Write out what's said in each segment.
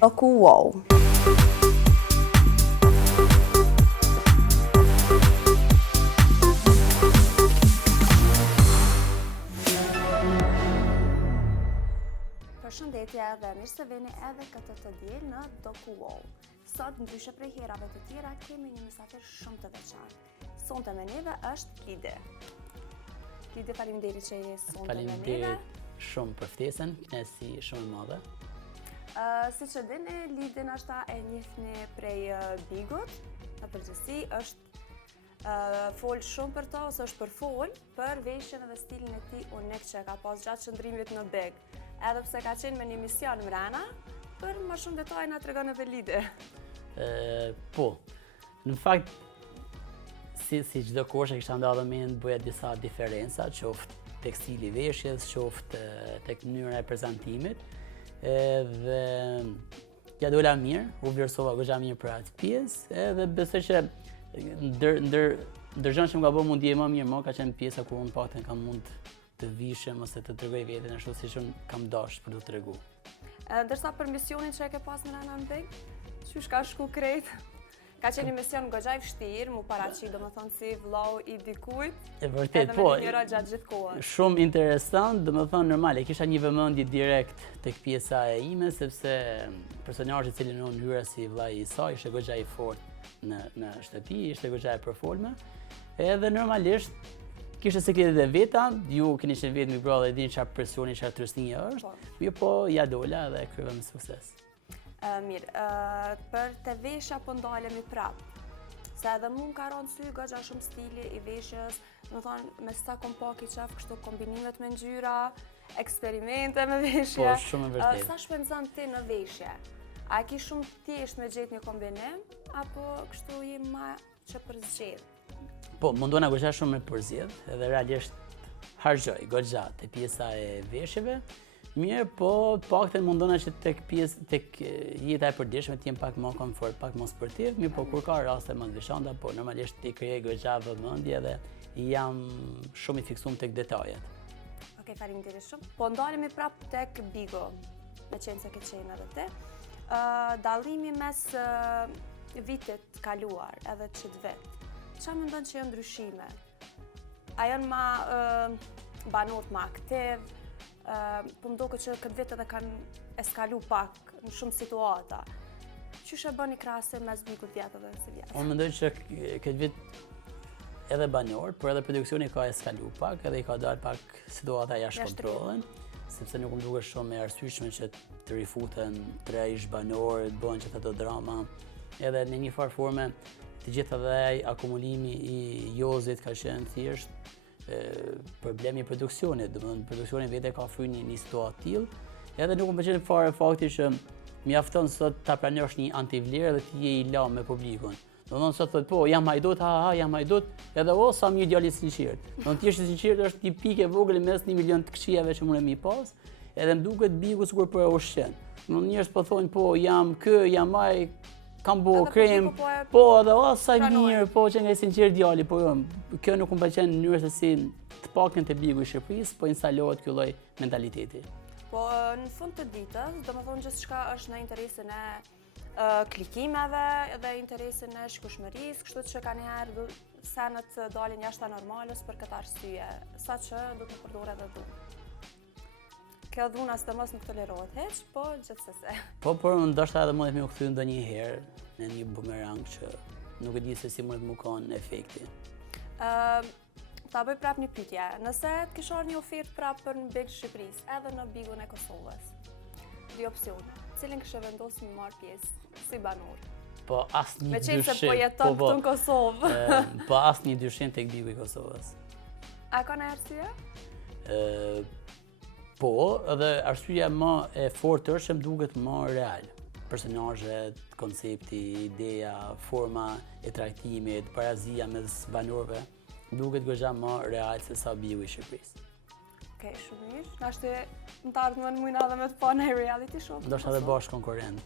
Doku wow. Përshëndetje dhe mirë se vini edhe këtë të diel në Doku wow. Sot, ndryshe prej herave të tjera, kemi një mysafir shumë të veçantë. Sonte me neve është Lide. Lide, faleminderit që je sonte me neve. Faleminderit shumë për ftesën, kënaqësi shumë e madhe. Siç e dini, Lide nashta e njihni prej Bigut. Në përgjithësi është fol shumë për to, ose është për fol për veshjen dhe stilin e tij unik që ka pas gjatë qëndrimit në Big. Edhe pse ka qenë me një mision mrena, për më shumë detaje na tregon edhe Lide. Po, në fakt, si çdo koshe kisha ndalë mend bëja disa diferenca, qoftë tekstili veshjes, qoftë tek mënyra e prezantimit. Dhe ja dola mirë, u vlerësova goxha mirë për atë pjesë, edhe besoj që ndër gjërat që më ka bërë mundi më mirë më ka qenë pjesa ku unë paktën kam mund të vishem ose të tregoj veten ashtu siç unë kam dashur për të tregu. Ndërsa për misionin që e ke pas në Big, qysh ka shku krejt? Ka qenë një mision goxha i vështirë, mu paraqit, domethënë si vllau i dikujt. E vërtet, po. Edhe me një gjatë gjithë kohës. Shumë interesant, domethënë normal, e kisha një vëmendje direkt tek pjesa e ime sepse personazhi i cili në ngjyra si vllai i saj ishte goxha i fortë në shtëpi, ishte goxha e përfolme. Edhe normalisht kishte sekretet e veta, ju keni qenë vetë me bralla e dini çfarë presioni, çfarë tërësnie është. Jo, po ja dola dhe e kryeva me sukses. Mirë, për të veshja po ndalemi prapë. Se edhe mu më ka rënë sy goxha shumë stili i veshjes, do thonë me sa kom pak i qef kështu kombinimet me ngjyra, eksperimente me veshje. Po, shumë e vërtetë. Sa shpenzon ti në veshje? A ki shumë thjesht me gjetë një kombinim, apo kështu je ma që përzgjedh? Po, mundona goxha shumë me përzgjedh, edhe realisht harxoj goxha te pjesa e veshjeve. Mirë, po paktën mundona që tek jeta e përditshme të jem pak më komfort, pak më sportiv, mirë po kur ka raste më të veçanta, po normalisht i krijoj goxha vëmendje dhe jam shumë i fiksuar tek detajet. Okej, faleminderit shumë. Po ndalemi prapë tek Bigo, me qenë se ke qenë edhe ti. Dallimi mes vitit kaluar edhe ç't vet. Çfarë mendon që janë ndryshime? A janë ma banorët më aktiv? Po m'duket që këtë vit edhe kanë eskalu pak në shumë situata. Qysh e bëni krahasim mes Bigut vjetë dhe si vjetë? Unë mendoj që këtë vit edhe banor, por edhe produksioni ka eskalu pak, edhe i ka dalë pak situata jashtë kontrollin, sepse nuk më duket shumë e arsyeshme që të rifuten 3 ish banor, të bëhen që ato drama, edhe në një farë forme të gjitha dhe akumulimi i Jozit ka qenë thjesht problemi i produksionit, domethënë produksioni vetë ka fryrë një situatë tillë, edhe nuk më pëlqen fare fakti që mjafton sot ta pranosh një antivlerë dhe ti je i la me publikun. Domethënë sot thotë po, jam hajdut, jam hajdut, edhe sa mirë djali sinqert. Domethënë ti je sinqert është një pikë e vogël mes 1 milion të këqijave që mund të mi pas, edhe më duket Bigu sikur po e ushqen. Domethënë njerëz po thonë po jam kë, jam ai, kam bo krem, po edhe sa mirë, po që nga i sinqert djali, po jo, kjo nuk më pëlqen në mënyrë se si të pakën te Bigu i Shqipërisë, po instalohet ky lloj mentaliteti. Po në fund të ditës, domethënë gjithçka është në interesin e klikimeve dhe interesin e shikueshmërisë, kështu që kanjëherë senet dalin jashtë normalës për këtë arsye, saqë do të përdor edhe dhunë. Kjo dhuna së të mos nuk tolerohet heq, po gjithsesi. Po, por ndoshta edhe mundet me u kthy ndonjëherë në një bumerang që nuk e di se si mund të më kanë efekti. Ta bëj prap një pyetje. Nëse të kish ardhur një ofertë prap për në Big Shqipërisë, edhe në Bigun e Kosovës, 2 opsione, cilin kishe vendosur me marr pjesë si banor? Po asnjë dyshim. Me qenë se po jeton këtu në Kosovë. Po asnjë dyshim tek Bigu i Kosovës. A ka ndonjë arsye? Po, edhe arsyeja më e fortë është që më duket më real. Personazhet, koncepti, ideja, forma e trajtimit, parazia mes banorëve, duket goxha më real se sa Bigu i Shqipërisë. Okej, shumë mirë. Nashtë në të ardhmen mujna dhe me të pa në reality show. Ndoshta edhe bash konkurrent.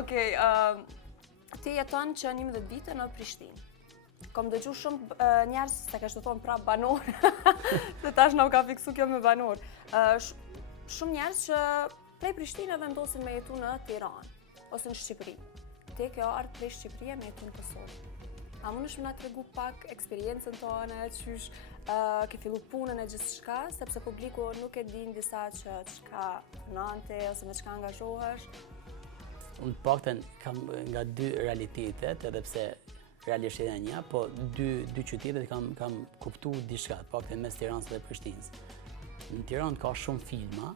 Okej, ti jeton që 11 vite në Prishtinë. Kom dëgju shumë njerëz se ka thonë prap banor. Se tash nuk ka fiksu kjo me banor. shumë njerëz që prej Prishtinë vendosin me jetu në Tiranë ose në Shqipëri. Te kjo ardh prej Shqipërisë me jetu në Kosovë. A mundesh më na tregu pak eksperiencën tonë, qysh ke fillu punën e gjithçka, sepse publiku nuk e din disa që çka punante ose me çka angazhohesh. Unë paktën kam nga dy realitetet, edhe pse realisht edhe një, po dy qytetet kam kuptuar diçka, paktën mes Tiranës dhe Prishtinës. Në Tiranë ka shumë filma,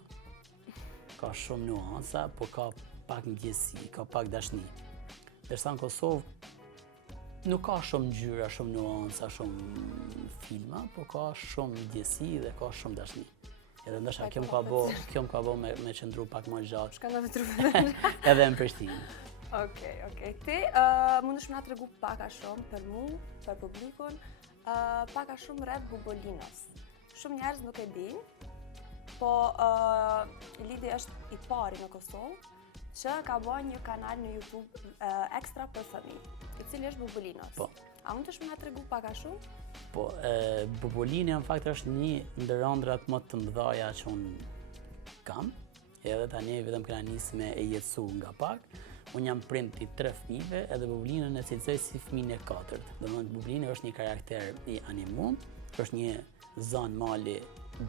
ka shumë nuanca, po ka pak ndjesi, ka pak dashni. Ndërsa në Kosovë nuk ka shumë ngjyra, shumë nuanca, shumë filma, po ka shumë ndjesi dhe ka shumë dashni. Edhe ndoshta kjo më ka bo me qëndru pak më gjatë. Shka nga vetëm. Edhe në Prishtinë. Okej. Ti mundesh më na tregu pak a shumë për mua, për publikun, pak a shumë rreth Bubolinës. Shumë njerëz nuk e dinë, po Lidi është i pari në Kosovë që ka bërë një kanal në YouTube ekstra për fëmijë, i cili është Bubolinës. Po. A mundesh më na tregu pak a shumë? Po, Bubolini në fakt është një ndër ëndrat më të mëdha që unë kam, edhe tani vetëm kena nisë me e jetësu nga pak. Unë jam prind i 3 fëmijëve, edhe Bubolinën e cilësoj si fëmijën e 4. Domethënë Bubolini është një karakter i animum, është një zan mali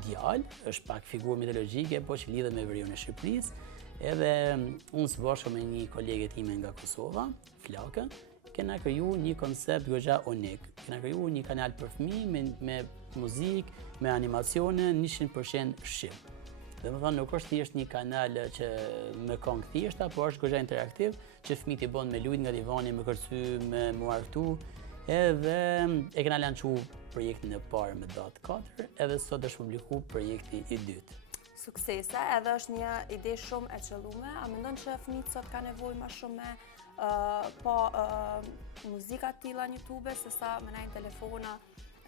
djalë, është pak figurë mitologjike, po që lidhet me veriun e Shqipërisë. Edhe unë së bashku me një kolege time nga Kosova, Flakë, kena kriju një koncept goxha unik. Kena kriju një kanal për fëmijë me muzikë, me animacione 100% shqip. Dhe më thonë nuk është thjesht një kanal që me këngë thjeshta, por është goxha interaktiv që fëmijët i bën me lujt nga divani, me kërcy, me muarktu. Edhe e kena lançu projektin e parë me datë 4, edhe sot është publiku projekti i dytë. Suksese, edhe është një ide shumë e qëllume. A mendon që fëmijët sot ka nevojë më shumë me muzika tilla në YouTube, se sa me najnë telefona,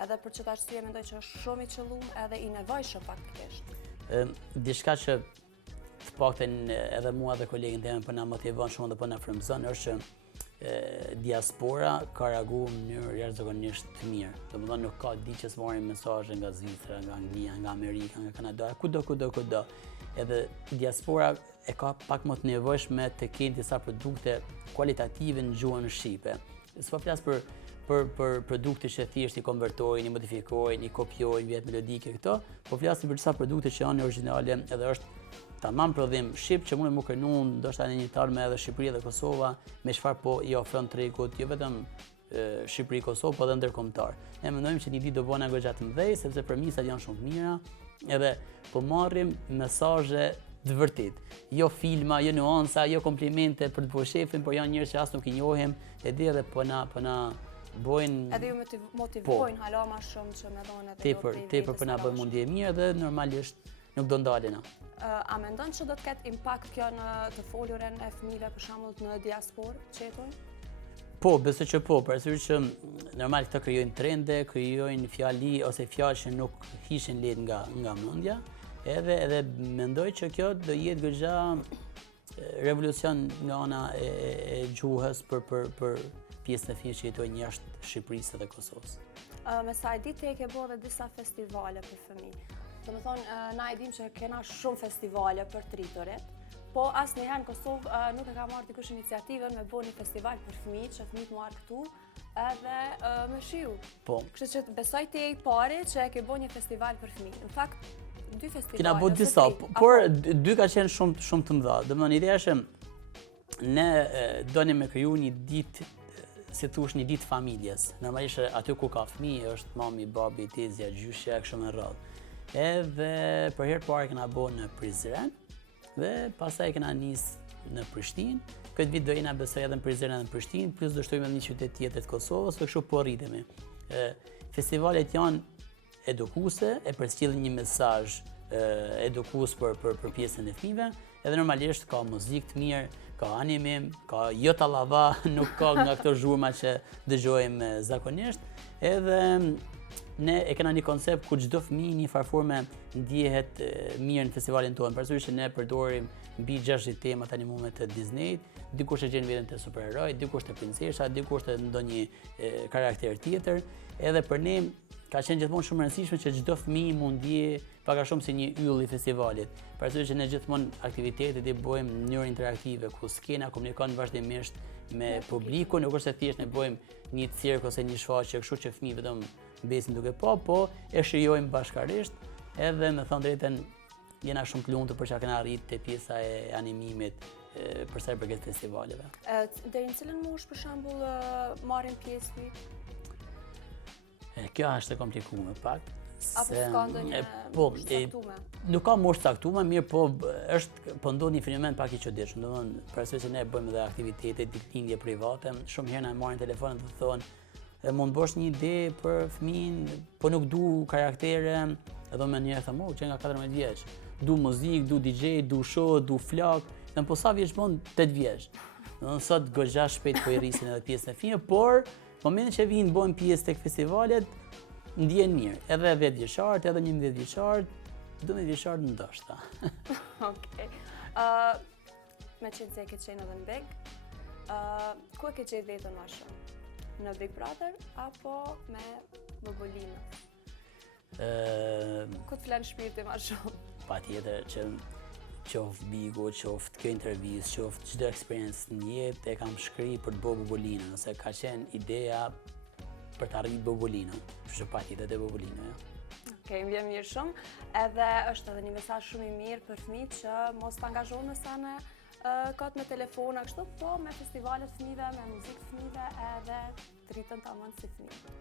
edhe për që të arsye mendoj që është shumë i qëllum edhe i nevojshëm faktikisht. Diçka që të paktën edhe mua dhe kolegin time po na motivon shumë dhe po na frymëzon është që diaspora ka reaguar në mënyrë jashtëzakonisht të mirë. Domethënë nuk ka ditë që s'marrim mesazhe nga Zvicra, nga Anglia, nga Amerika, nga Kanada, kudo. Edhe diaspora e ka pak më të nevojshme të kenë disa produkte kualitative në gjuhën shqipe. S'po flas për produkte që thjesht i konvertojnë, i modifikojnë, i kopjojnë vjet melodike këto, po flasim për disa produkte që janë origjinale edhe është tamam prodhim shqip që mund të më krenu ndoshta në një tarme edhe Shqipëria dhe Kosova me çfarë po i ofron tregut, jo vetëm Shqipëri, Kosovë, po edhe ndërkombëtar. Ne mendojmë që një ditë do bëna goxha të mëdhej sepse premisat janë shumë të mira, edhe po marrim mesazhe të vërtet. Jo filma, jo nuanca, jo komplimente për të bërë shefin, por janë njerëz që as nuk i njohim, e di edhe po na bojnë. Edhe ju motivojnë hala më shumë që me dhonë edhe tepër po na bën mundje mirë dhe normalisht nuk do ndalen. A mendon që do të ketë impakt kjo në të folurën e fëmijëve për shembull në diasporë që jetojnë? Po, besoj që po, për arsye që normal këto krijojnë trende, krijojnë fjali ose fjalë që nuk hishin lehtë nga mendja, edhe mendoj që kjo do jetë goxha revolucion nga ana e gjuhës për pjesën e fëmijëve që jetojnë jashtë Shqipërisë dhe Kosovës. Me sa e di ti e ke bërë edhe disa festivale për fëmijë. Domethënë, na e dim që kena shumë festivale për të rriturit, po asnjëherë në Kosovë nuk e ka marrë dikush iniciativën me bëni një festival për fëmijë, që fëmijët marrë këtu edhe me shiu. Po. Kështu që besoj ti i pari që e ke bënë një festival për fëmijë. Në fakt, 2 festivale. Kena bërë disa, por 2 ka qenë shumë të mëdha. Domethënë ideja është ne donim me kriju një ditë, si thush, një ditë familjes. Normalisht aty ku ka fëmijë është mami, babi, tezja, gjyshja, kështu me radhë. Edhe për herë parë kena bërë në Prizren dhe pastaj kena nisë në Prishtinë. Këtë vit do jena besoj edhe në Prizren edhe në Prishtinë, plus do shtojmë edhe një qytet tjetër të Kosovës, dhe kështu po rritemi. Festivalet janë edukuese, e përcjellin një mesazh edukues për pjesën e fëmijëve, edhe normalisht ka muzikë të mirë, ka animim, ka jo tallava, nuk ka nga këto zhurma që dëgjojmë zakonisht, edhe ne e kena një koncept ku çdo fëmijë një farforme ndihet mirë në festivalin tonë. Përsëri që ne përdorim mbi 60 tema tani moment të Disney, dikush e gjen veten te superheroj, dikush te princesha, dikush te ndonjë karakter tjetër. Edhe për ne ka qenë gjithmonë shumë e rëndësishme që çdo fëmijë mund ndjej pak a shumë si një yll i festivalit. Përsëri që ne gjithmonë aktivitetet i bëjmë në mënyrë interaktive ku skena komunikon vazhdimisht me publikun, nuk është se thjesht ne bëjmë një cirk ose një shfaqje kështu që fëmijët vetëm mbesin duke po e shijojmë bashkarisht. Edhe me thënë drejtën jena shumë të lumtur për çka kena arrit te pjesa e animimit për sa i përket festivaleve. Deri në cilën moshë për shembull marrin pjesë ty? Kjo është e komplikuar pak. Apo s'ka ndonjë moshë caktuar? Nuk ka moshë caktuar, mirë po po ndodh një fenomen pak i çuditshëm. Domthonë, për arsye se ne bëjmë edhe aktivitete ditëlindje private, shumë herë na marrin telefonin dhe thonë mund bësh një ide për fëmin, po nuk du karaktere, edhe me njerë thëmë, që nga 14 vjeç, du muzik, du DJ, du show, du flak, dhe po sa vjeç mund 8 vjeç. Dhe sot goxha shpejt po i rrisin edhe pjesën e fëmijëve, por momentin që vinë bojnë pjesë tek festivalet, ndjen mirë, edhe 10 vjeçart, edhe 11 vjeçart, 12 vjeçart ndoshta. Okej. Me qenë se e ke qenë edhe në Big, ku e ke gjetë vetën më shumë? Në Big Brother apo me Bobolina? Ku të flenë shpirti më shumë? Patjetër që qoftë Bigo, qoftë kjo intervistë, qoftë çdo eksperiencë në jetë e kam shkri për të bërë Bobolinën, ose ka qenë ideja për të arritur Bobolinën. Kështu që patjetër te Bobolina, ja. Okej, më vjen mirë shumë. Edhe është edhe një mesazh shumë i mirë për fëmijët që mos të angazhohen sa në kot me telefona kështu, po me festivalet fëmijëve, me muzikë fëmijëve edhe të rritën tamam si fëmijë.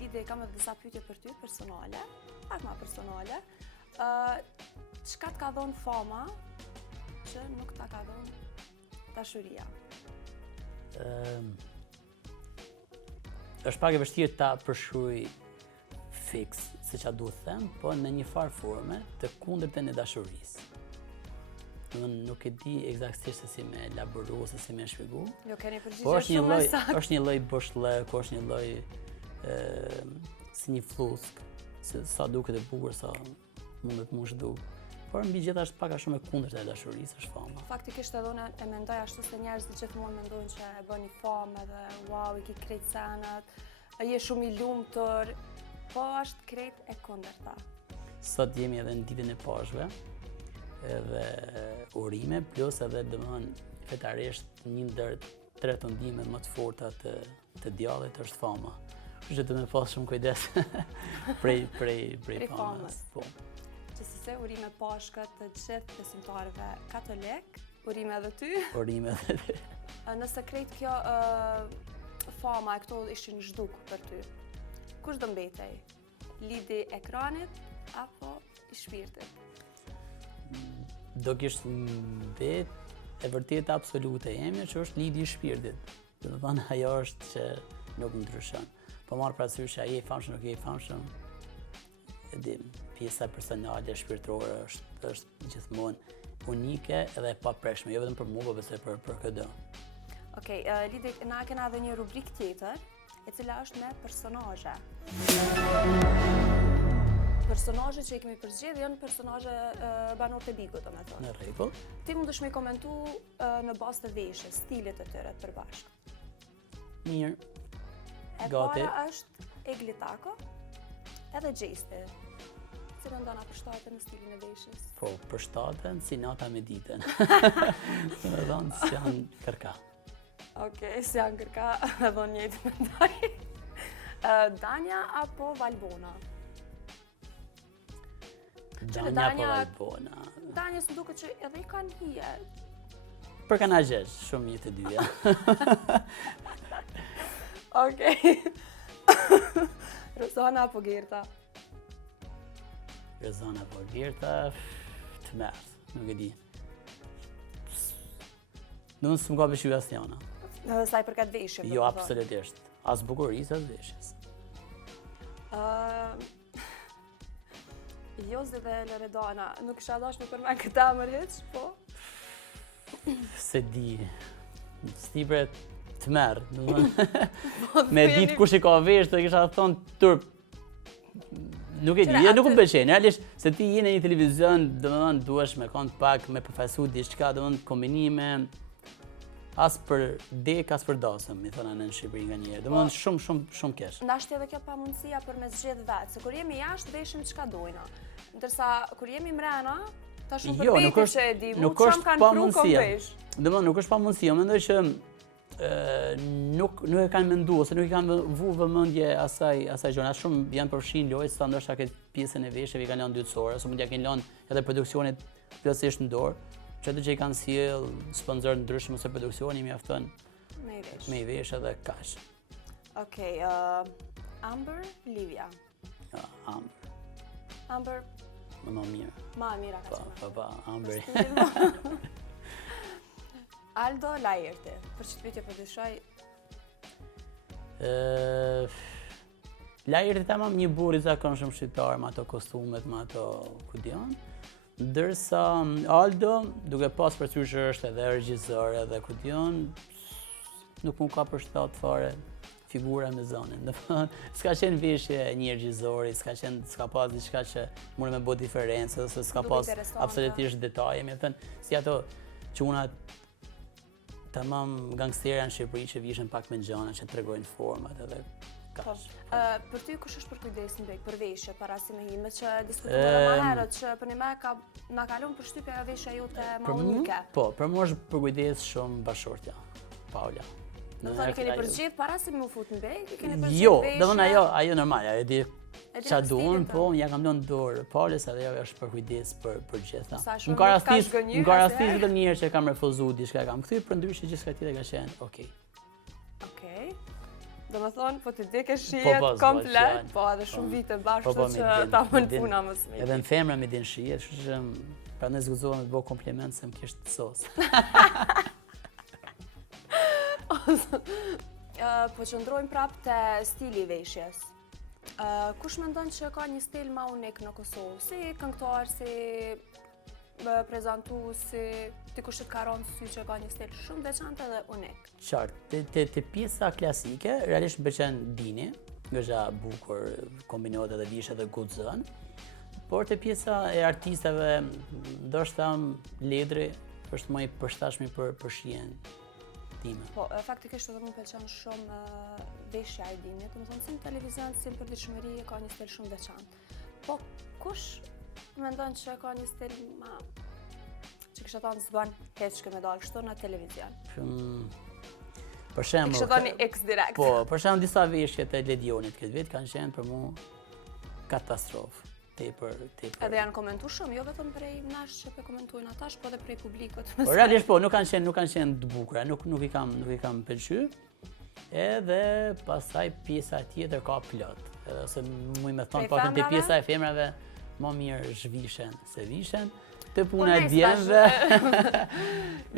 Lidhje kam edhe disa pyetje për ty personale, pak më personale. Çka të ka dhënë fama që nuk ta ka dhënë dashuria? Është pak e vështirë ta përshkruaj fiks, se ç'a duhet them, po në një farë forme të kundërtën e dashurisë. Nuk e di eksaktësisht se si me elaboru ose si me shpjegu. Jo, keni përgjigje shumë saktë. Është një lloj boshllëk, është një lloj si një flusk, se sa duket e bukur sa mundet më zhduk. Por mbi gjitha është pak a shumë e kundërta e dashurisë, është fama. Faktikisht edhe unë e mendoj ashtu se njerëzit gjithmonë mendojnë që e bën një famë edhe wow, i ki krejt senat, je shumë i lumtur, po është krejt e kundërta. Sot jemi edhe në ditën e pashve, edhe urime, plus edhe domethënë fetarisht një ndër 3 të ndihme më të forta të djallit është fama. Kështu që do të pas shumë kujdes prej famës. Po. Gjithsesi urime pashkët të gjithë besimtarëve katolik, urime edhe ty. Urime edhe ty. Nëse krejt kjo fama e këto ishin zhduk për ty, kush do mbetej? Lidi ekranit apo i shpirtit? Do kishtë mbet e vërtet absolute jemi që është lidi i shpirtit. Do të thonë ajo është që nuk ndryshon. Po marr parasysh që ai i famshëm nuk e i famshëm. E di, pjesa personale shpirtërore është gjithmonë unike edhe e papreshme, jo vetëm për mua, por besoj për çdo. Okej, Lidi, na kena edhe një rubrikë tjetër, e cila është me personazhe. Personazhe që i kemi përzgjedhur janë personazhe banorë të Bigut, domethënë. Në rregull. Ti mundesh me komentu në bazë të veshjes, stilet e tyre të përbashkët. Mirë. E para është Eglitako, edhe Gjesti. Cilën do na përshtatet në stilin e veshjes? Po, përshtaten si nata me ditën. Domethënë si janë kërka. Okej, si janë kërka, edhe njëjtë mendoj. Danja apo Valbona? Danja apo Valbona? Danja s'm duket që edhe i kanë hije. Për kanë gjesh, shumë një të dyja. Okej. Rozana apo Gerta? Rozana apo Gerta, të mërë, nuk e di. Nuk s'm ka beshu asë njana. Sa i përket veshjes. Jo, absolutisht. As bukurisë, as veshjes. Jozi dhe Loredana, nuk isha dash me përmen këtë emër hiç, po? Se di, stipre të merë, me ditë kush i ka vesh, të kisha thonë turp, Nuk e di, jo nuk më pëlqen. Realisht se ti je në një televizion, domethënë duhesh me kënd pak me përfaqësu diçka, domethënë kombinime as për dek, as për dasëm, mi thënë në Shqipëri nganjëherë. Domethënë shumë keq. Ndashtë edhe kjo pamundësia për me zgjedh vetë, se kur jemi jashtë veshim çka dojna. Ndërsa kur jemi mrena, ta shumë për veti që e di, mu çam kanë pru kom vesh. Domethënë nuk është pamundësia, mendoj që nuk e kanë menduar ose nuk i kanë vu vëmendje asaj gjëra. Shumë janë përfshin lojë, sa ndoshta këtë pjesën e veshjeve i kanë lënë dytësore, ose mund t'ja kenë lënë edhe produksionit plotësisht në dorë. Çdo që i kanë sjell sponsorë ndryshëm ose produksioni mjafton me i vesh edhe kaq. Okej, Amber, Livia. Amber. Më mirë. Ma e mira ka qenë. Po, Amber. Aldo Lajerti, për që të pyetje për dyshoj? Lajerti tamam një burr i zakonshëm shqiptar me ato kostumet, me ato ku dion. Ndërsa Aldo, duke pas parasysh që është edhe regjisor edhe ku dion, nuk më ka përshtat fare figura me zonin. S'ka qenë veshje një regjisori, s'ka pas diçka që mund me bë diferencë, ose s'ka pas absolutisht detaje, më thënë, si ato çunat tamam gangstera në Shqipëri që vishen pak me gjana që tregojnë format edhe kaq. Për ty kush është për kujdesin bek, për veshje, para si me hime që diskutuar më herët që për një na kalon përshtypja veshja jote më unike. Po, për mua është për kujdes shumë bashortja, Paula. Do të thonë keni përgjigjet para se më fut në bek, keni përgjigjet jo, veshje. do të thonë ajo normal, ajo di qa duan, po ja kam lënë dorë Paulës edhe ajo është për kujdes për gjitha. Më ka rastis vetëm një herë që kam refuzuar diçka kam kthy, për ndryshe gjithçka tjetër ka qenë okay. Okej. Do më thonë, po të dike shijet komplet, po edhe shumë vite bashkë që ta mënë puna më smeti. Edhe në femra me din shijet, që pra në zguzohem të bo kompliment se më kishtë sos. Po qëndrojmë prapë të stili veshjes. Kush mendon që ka një stil ma unik në Kosovë? Si këngëtar, si prezentues, si dikush që ka rënë sy që ka një stil shumë veçantë edhe unik? Qartë, te pjesa klasike, realisht më pëlqen Dini, gëzha bukur, kombinohet edhe vishe edhe guxën. Por te pjesa e artistave, ndoshta Ledri është më i përshtatshëm për shijen time. Po, faktikisht edhe më pëlqen shumë veshja e Dinit, domethënë si në televizion, si në përditshmëri ka një stil shumë veçantë. Po, kush mendon që ka një stil ma që kishte thonë s'bën heç që me dalë kështu në televizion? Për shembull, kishte thonë X direkt. Po, për shembull disa veshje të Ledionit këtë vit kanë qenë për mua katastrofë. Tepër. Edhe janë komentuar shumë, jo vetëm prej nash që po komentojnë atash, po edhe prej publikut. Po realisht po, nuk kanë qenë të bukura, nuk i kam pëlqyer. Edhe pastaj pjesa tjetër ka plot. Ose muj me thon pak te pjesa e femrave, më mirë zhvishen se vishen. Te puna e djemve.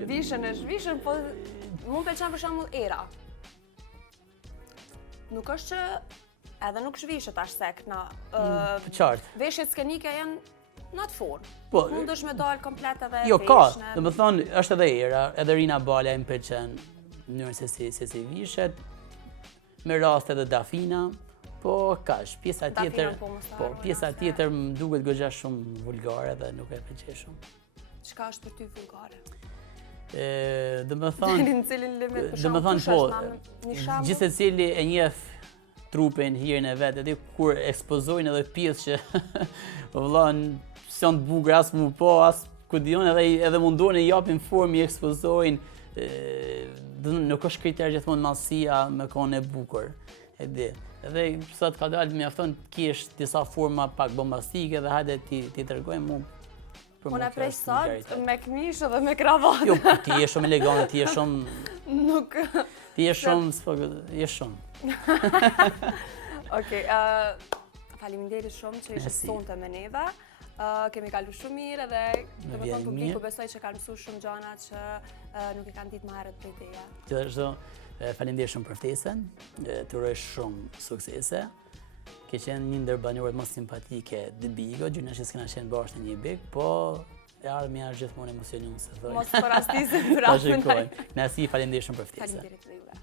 Vishen, po mu pëlqen për shembull era. Nuk është që edhe nuk zhvishet ashtë sek në veshjet skenike janë në atë formë. Mund është me dalë komplet edhe veshne. Jo, ka, dhe më thonë, është edhe era, edhe Rina Balja im pëlqen mënyrën se si vishet, me rast edhe Dafina, po kash, pjesa tjetër më duket goxha shumë vulgare dhe nuk e pëlqej shumë. Çka është për ty vulgare? Dhe më thonë, po, gjithsecili e njeh trupin, hirën e vetë, edhe kur ekspozojnë edhe pjesë që vëllon s'janë të bukur as mu po, as ku dion edhe mundohen e japin formë i ekspozojnë, nuk është kriter gjithmonë mallësia me kohën e bukur. Edhe sot ka dalë mjafton të kesh disa forma pak bombastike dhe hajde ti tregoj mu. Unë prej sot me këmishë dhe me kravatë. Jo, ti je shumë elegante, ti je shumë nuk ti je shumë. Okej, faleminderit shumë që ishe sonte me neve. Kemi kalu shumë mirë edhe domethënë publiku besoj që kanë mësuar shumë gjëra që nuk e kanë ditë më herët prej teja. Gjithashtu, faleminderit shumë për ftesën, të uroj shumë suksese. Ke qenë një ndër banorët më simpatike të Bigo, gjuna që s'kena qenë bashkë në një big, po e ardhmja është gjithmonë emocionuese. Mos përrastisim prapë. Nasi, faleminderit shumë për ftesën. Faleminderit juve.